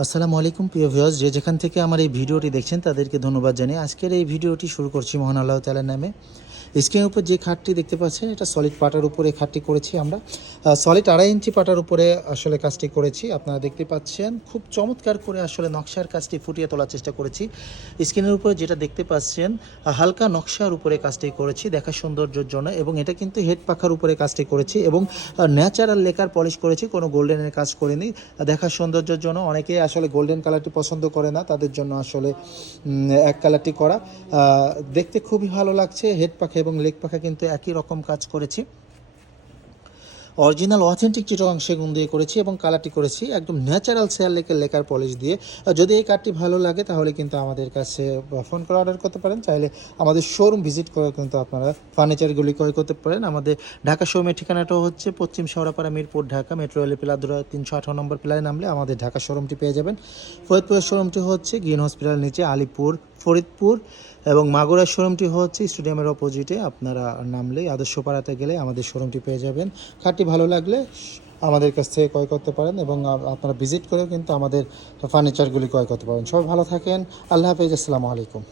আসসালামু আলাইকুম, প্রিয় ভিউয়ার্স যে যেখান থেকে আমার এই ভিডিওটি দেখছেন, তাদেরকে ধন্যবাদ জানিয়ে আজকের এই ভিডিওটি শুরু করছি মহান আল্লাহ তালার নামে। স্ক্রিনের উপর যে খাটটি দেখতে পাচ্ছেন, এটা সলিড পাটার উপরে খাটটি করেছি আমরা। সলিড আড়াই ইঞ্চি পাটার উপরে আসলে কাজটি করেছি। আপনারা দেখতে পাচ্ছেন, খুব চমৎকার করে আসলে নকশার কাজটি ফুটিয়ে তোলার চেষ্টা করেছি। স্ক্রিনের উপরে যেটা দেখতে পাচ্ছেন, হালকা নকশার উপরে কাজটি করেছি দেখা সৌন্দর্যের জন্য। এবং এটা কিন্তু হেড পাখার উপরে কাজটি করেছি এবং ন্যাচারাল লেকার পলিশ করেছি, কোনো গোল্ডেনের কাজ করিনি। দেখা সৌন্দর্যের জন্য অনেকে আসলে গোল্ডেন কালারটি পছন্দ করে না, তাদের জন্য আসলে এক কালারটি করা। দেখতে খুবই ভালো লাগছে, হেড পাখা এবং লেগ পাখা কিন্তু একই রকম কাজ করেছি। অরিজিনাল অথেন্টিক চিটগাং সেগুন দিয়ে করেছি এবং কালারটি করেছি একদম ন্যাচারাল শেয়ার লেকের লেকার পলিশ দিয়ে। যদি এই কার্ডটি ভালো লাগে তাহলে কিন্তু আমাদের কাছে ফোন করে অর্ডার করতে পারেন। চাইলে আমাদের শোরুম ভিজিট করে কিন্তু আপনারা ফার্নিচারগুলি ক্রয় করতে পারেন। আমাদের ঢাকা শোরুমের ঠিকানাটা হচ্ছে পশ্চিম শহরাপাড়া মিরপুর, ঢাকা মেট্রো রেল পিলাদুরা তিনশো আঠারো নম্বর পিলারে নামলে আমাদের ঢাকা শোরুমটি পেয়ে যাবেন। ফরিদপুরের শোরুমটি হচ্ছে গ্রিন হসপিটাল নিচে, আলিপুর ফরিদপুর এবং মাগুরার শোরুমটি হচ্ছে স্টেডিয়ামের অপোজিটে। আপনারা নামলেই আদর্শপাড়াতে গেলে আমাদের শোরুমটি পেয়ে যাবেন। খাটটি ভালো লাগলে আমাদের কাছ থেকে ক্রয় করতে পারেন এবং আপনারা ভিজিট করেও কিন্তু আমাদের ফার্নিচারগুলি ক্রয় করতে পারেন। সবাই ভালো থাকেন। আল্লাহ হাফেজ। আসসালামু আলাইকুম।